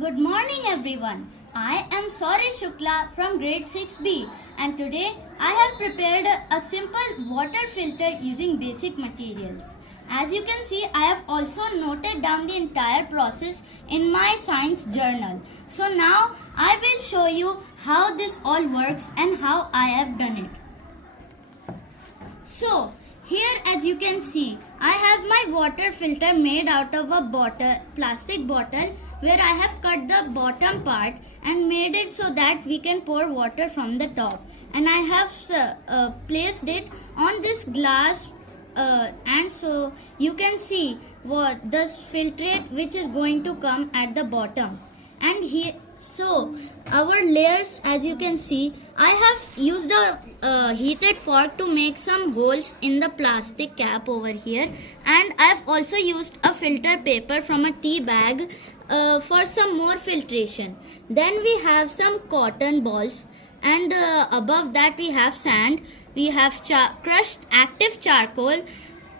Good morning everyone. I am Sauri Shukla from grade 6B and today I have prepared a simple water filter using basic materials. As you can see, I have also noted down the entire process in my science journal. So now I will show you how this all works and how I have done it. So here, as you can see, I have my water filter made out of a plastic bottle where I have cut the bottom part and made it so that we can pour water from the top. And I have placed it on this glass and so you can see what the filtrate which is going to come at the bottom. And here, so our layers, as you can see, I have used a heated fork to make some holes in the plastic cap over here, and I have also used a filter paper from a tea bag for some more filtration. Then we have some cotton balls, and above that we have sand. We have crushed active charcoal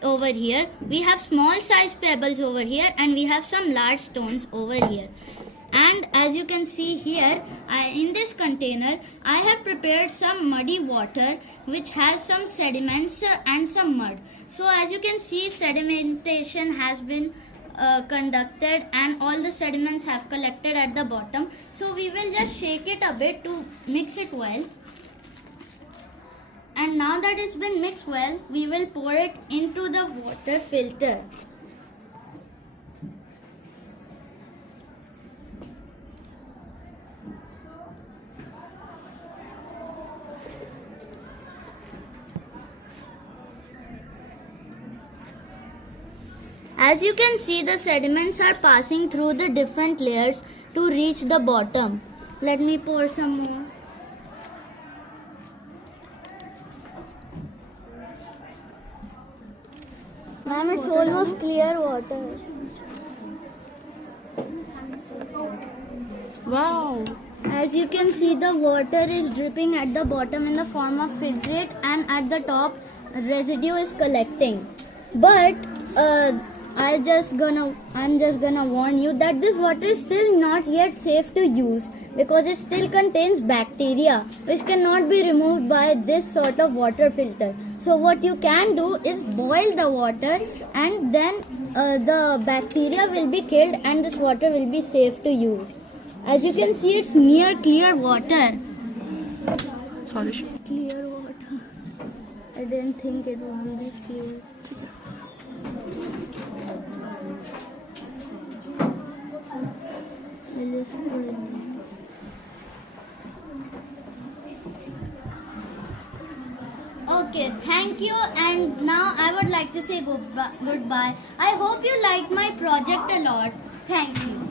over here. We have small size pebbles over here, and we have some large stones over here. And as you can see here, in this container I have prepared some muddy water which has some sediments and some mud. So as you can see, sedimentation has been conducted and all the sediments have collected at the bottom. So we will just shake it a bit to mix it well. And now that it's been mixed well, we will pour it into the water filter. As you can see, the sediments are passing through the different layers to reach the bottom. Let me pour some more. Ma'am, it's almost clear water. Wow! As you can see, the water is dripping at the bottom in the form of filtrate, and at the top residue is collecting. But I'm just gonna warn you that this water is still not yet safe to use because it still contains bacteria which cannot be removed by this sort of water filter. So what you can do is boil the water, and then the bacteria will be killed and this water will be safe to use. As you can see, it's near clear water. Sorry. Clear water. I didn't think it would be this clear. Okay, thank you, and now I would like to say goodbye. I hope you liked my project a lot. Thank you.